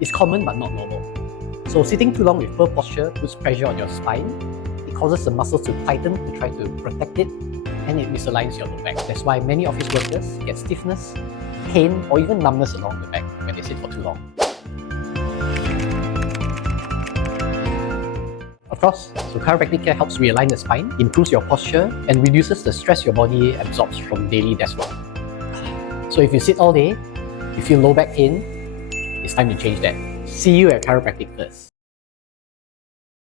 It's common but not normal. So sitting too long with poor posture puts pressure on your spine. It causes the muscles to tighten to try to protect it, and it misaligns your low back. That's why many office workers get stiffness, pain, or even numbness along the back when they sit for too long. Of course, so chiropractic care helps realign the spine, improves your posture, and reduces the stress your body absorbs from daily desk work. So if you sit all day, you feel low back pain, it's time to change that. See you at Chiropractic first.